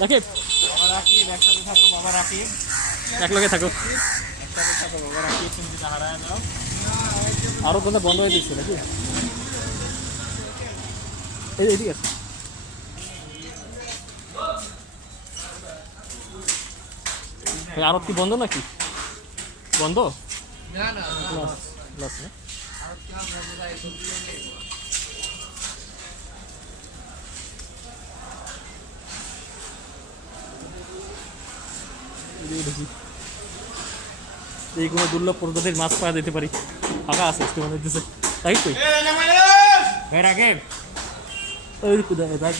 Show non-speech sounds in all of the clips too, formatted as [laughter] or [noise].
রাকিব? বাবা রাকিব একসাথে থাকো বাবা রাকিব। এক লগে থাকো। একসাথে থাকো বাবা রাকিব তুমি যদি হারায় যাও। আরও কোথাও বন্ধ হয়ে দিচ্ছে নাকি? এই এদিকে আছে আরব কি বন্ধ নাকি? বন্ধ? glass, না? এদিকে ঢুকি। এই কোনো দুর্লভ প্রজাতির মাছ পাওয়া যেতে পারি। ফাঁকা আছে একটু মনে হচ্ছে তাই কই? ভাই রাকিব ওই কোথায় তাই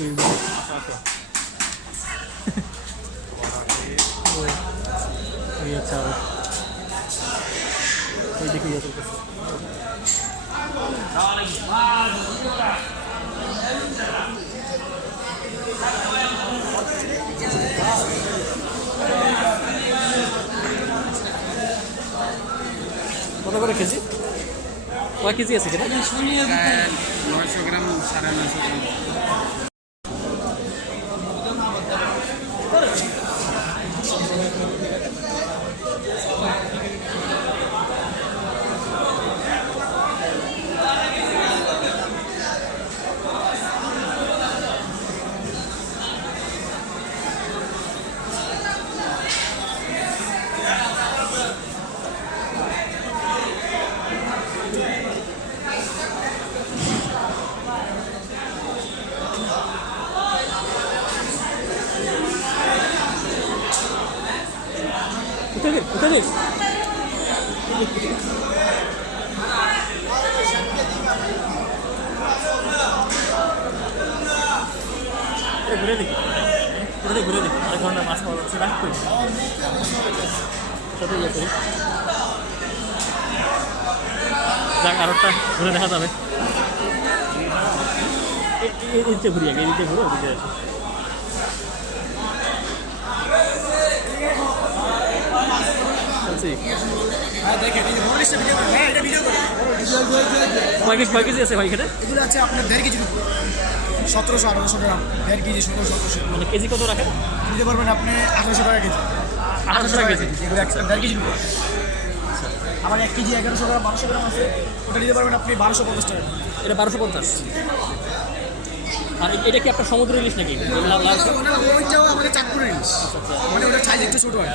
এই আচ্ছা এই দেখি ইয়ে করতেছে কত করে কেজি কয় কেজি আছে কেনা নয়শো গ্রাম সাড়ে নয়শো গ্রাম রে? কোথায় রে? এ, ঘুরে দেখি ঘুরে দেখি ঘুরে দেখি আরেক ঘণ্টা মাছ পাওয়া যাচ্ছে রাখ কই সাথে করি যাক আরেকটা ঘুরে দেখা যাবে এদিকে ঘুরি আগে এদিকে ঘুরে ওদিকে আসি চলছি হ্যাঁ দেখেন এই যে মহালিশটা ভিডিও করে হ্যাঁ এটা ভিডিও করে। কয় কেজি কয় কেজি আছে ভাই এখানে? এগুলো আছে আপনার দেড় কেজি সতেরোশো আঠারোশো গ্রাম। দেড় কেজি ষোলো সতেরোশো মানে কেজি কত রাখেন? দিতে পারবেন আপনি আঠারোশো টাকা কেজি। আঠারোশো টাকা কেজি। এগুলো একসাথে দেড় কেজি। আবার এক কেজি এগারোশো গ্রাম বারোশো গ্রাম আছে। ওটা দিতে পারবেন আপনি বারোশো পঞ্চাশ টাকা। এটা বারোশো পঞ্চাশ। আর এটা কি আপনার সমুদ্র ইলিশ নাকি? ওইটাও আমাদের ইলিশ। মানে ওটা সাইজ একটু ছোটো হয়।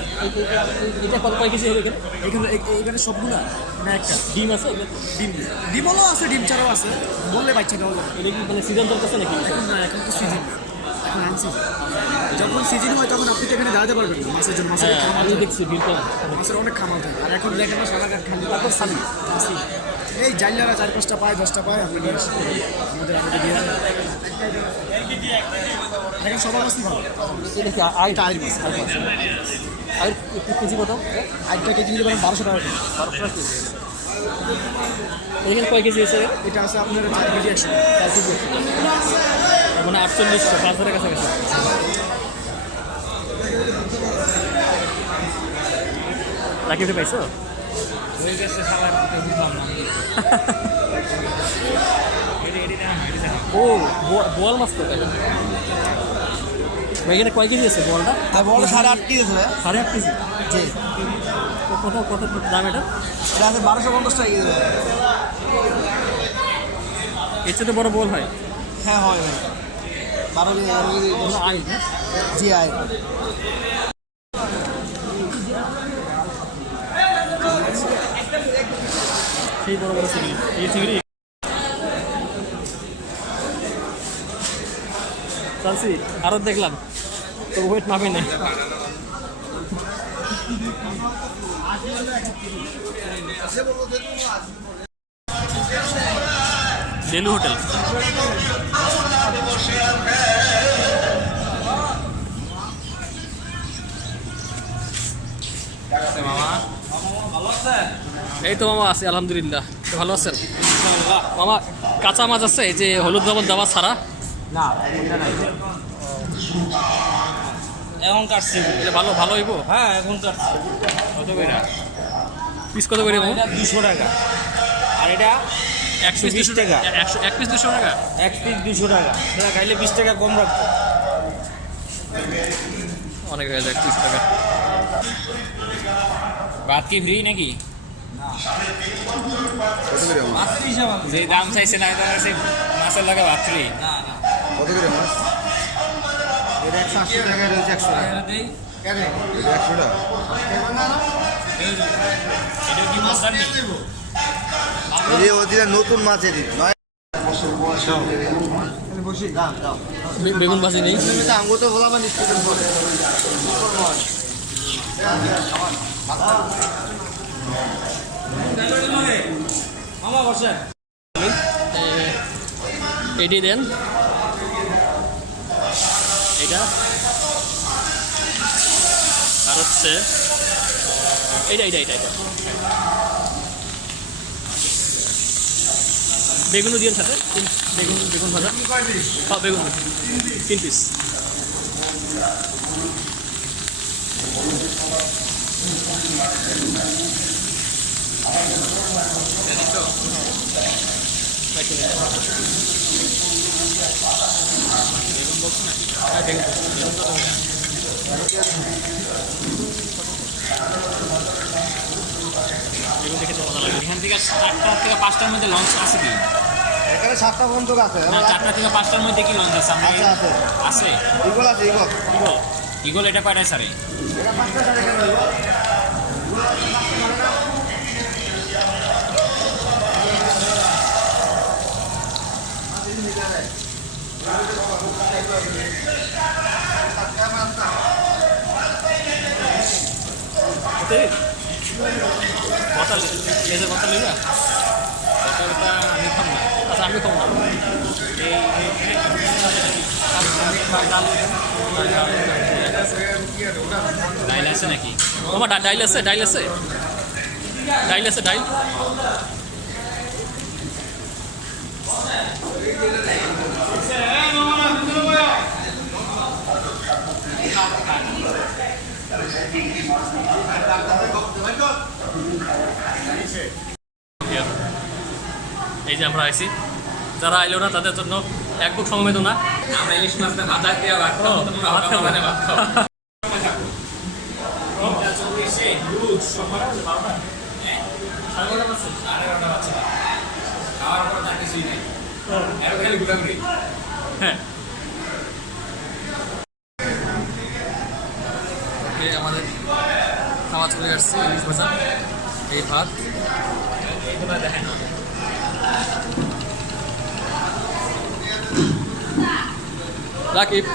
এটা কত কয় কেজি হবে এখানে? এখানে সবগুলা না একটা। ডিম আছে ডিম। ডিম আছে ডিম ছাড়াও আছে। বললে বাচ্চা দেওয়া যাবে। এটা কি মানে সিজন চলতেছে নাকি? এখন না এখন তো সিজন এখন যখন সিজন হয় তখন আপনি তো এখানে দাঁড়াতে পারবেন না মাছের জন্য মাছের হ্যাঁ আমি দেখছি ভিড়টা মাছের অনেক খামার থাকে। আর এখন দেখেন না সারাঘাট খালি। তারপর আসি। এই চার পাঁচটা পায় দশটা পায় নিয়ে আমাদের আমাদের দিয়ে। দেন। দেখেন সবার ভালো। I? আইর much আইর much R KG কত? আইরটা কেজি পারেন বারোশো টাকা। বারোশো টাকা কেজি। এখানে কয় কেজি আছে? এটা আছে আপনার চার কেজি একশো। চার কেজি। তার মানে আটচল্লিশ পাঁচ হাজারের কাছাকাছি। পাইছো? হয়ে গেছে সালাদ দিতে বুঝলাম [laughs] না এটি এটি দেখান এটি দেখান ও বোয়াল মাছ তো তাই। এখানে কয় কেজি আছে বোয়ালটা আর বড় সাড়ে আট কেজি আছে সাড়ে আট কেজি? জি। কত কত দাম এটা? এটা আছে বারোশো পঞ্চাশ টাকা কেজি এর চেয়ে তো বড় বোয়াল হয়। হ্যাঁ হয় ভাই বারো কেজি এগারো কেজি আই জি আয় সেই বড় বড় চিংড়ি। এই চিংড়ি? চালছি আরও দেখলাম। তো ওয়েট মাপে নেই। বেলু হোটেল মামা। এই তো মামা আছি আলহামদুলিল্লাহ। ভালো আছেন? মামা কাঁচা মাছ আছে এই যে হলুদ লবণ দেওয়া ছাড়া। না এখন কাটছি। এটা ভালো ভালো হইব? হ্যাঁ এখন কাটছি। কত করে? পিস কত করে এটা দুশো টাকা। আর এটা এক পিস 120 দুশো টাকা। একশো এক পিস দুশো টাকা? এক পিস দুশো টাকা। এটা খাইলে বিশ টাকা কম রাখব। অনেক হয়ে যায় তিরিশ টাকা। ভাত কি ফ্রি নাকি? যে দাম চাইছে না সে মাছের লাগে ভাত ফ্রি কত করে মাছ? এটা একশো আশি টাকা রয়েছে একশো টাকা। এটা একশো টাকা। এই ওদিকে নতুন মাছ এটি। বসি বেগুন ভাজি নেই? তো বলা। বসে এটি দেন। এইটা আর হচ্ছে, এইটা এইটা এইটা এইটা। বেগুনও দিন সাথে বেগুন বেগুন ভাজা। হ্যাঁ বেগুন তিন পিস হ্যাঁ বেগুন বেগুন দেখে তো মজা লাগে এখান থেকে চারটা থেকে পাঁচটার মধ্যে লঞ্চ আছে কি? এখানে সাতটা পর্যন্ত আছে। না চারটা থেকে পাঁচটার মধ্যে কি লঞ্চ আছে? আছে আছে। আছে? ইগল আছে ইগল ইগল এটা কয়টায় সারে? এটা পাঁচটা সাড়ে কেন হইব? ওকে কথা লেজের কথা লিবা কথাটা আমি খাম না আচ্ছা আমি কম না ডাইল আছে নাকি তোমার ডা- ডাইল আছে ডাইল আছে ডাইল আছে ডাইল এই যে আমরা আইছি। যারা আইলো না তাদের জন্য এক বুক সমবেত না। আমরা ইলিশ মাছটা ভাজা দিয়ে ভাত ও, ভাত খাব। মানে ভাত খাব। দুধ সকাল বারোটা? হ্যাঁ। খাওয়ার পর তার কিছুই নাই। খালি ঘুরাঘুরি। আমাদের খাওয়া চলে আসছে ইলিশ ভাজা এই ভাত এইগুলো দেখেন রাকিব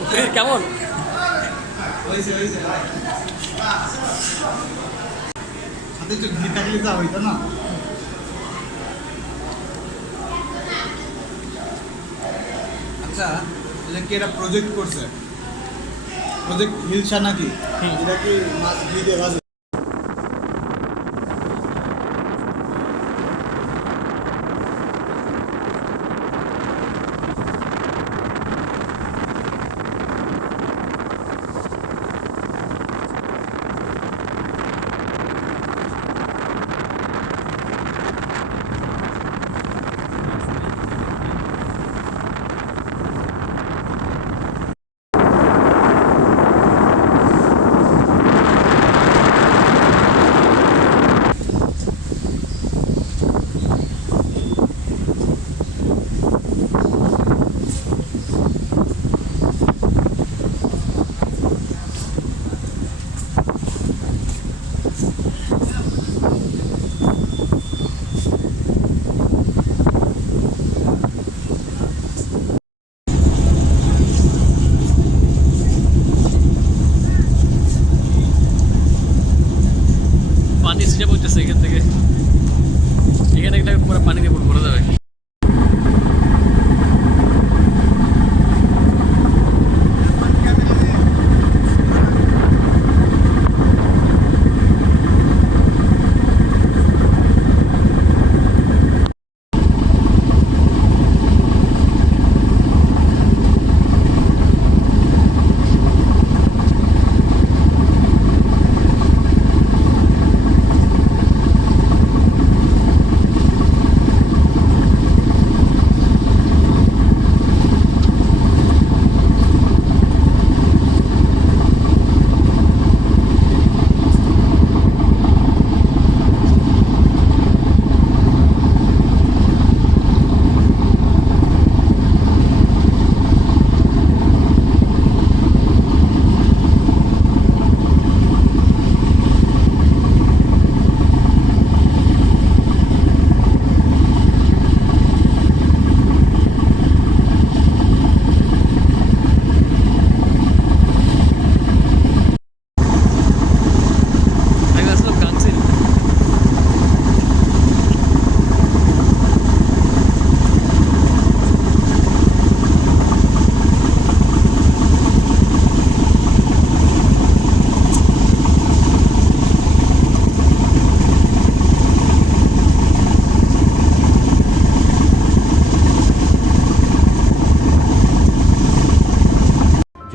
ওকে, কেমন হাতে একটু ঘি থাকলে যা হইতো না। আচ্ছা এটা কি এটা প্রজেক্ট করছে? প্রজেক্ট হিলসা নাকি? এটা কি মাছ ঘি দিয়ে ভাজে পানি ছিটে পড়তেছে এখান থেকে এখানে একটা পুরো পানি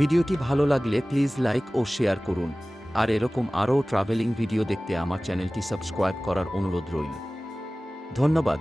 ভিডিওটি ভালো লাগলে প্লিজ লাইক ও শেয়ার করুন। আর এরকম আরও ট্রাভেলিং ভিডিও দেখতে আমার চ্যানেলটি সাবস্ক্রাইব করার অনুরোধ রইল। ধন্যবাদ।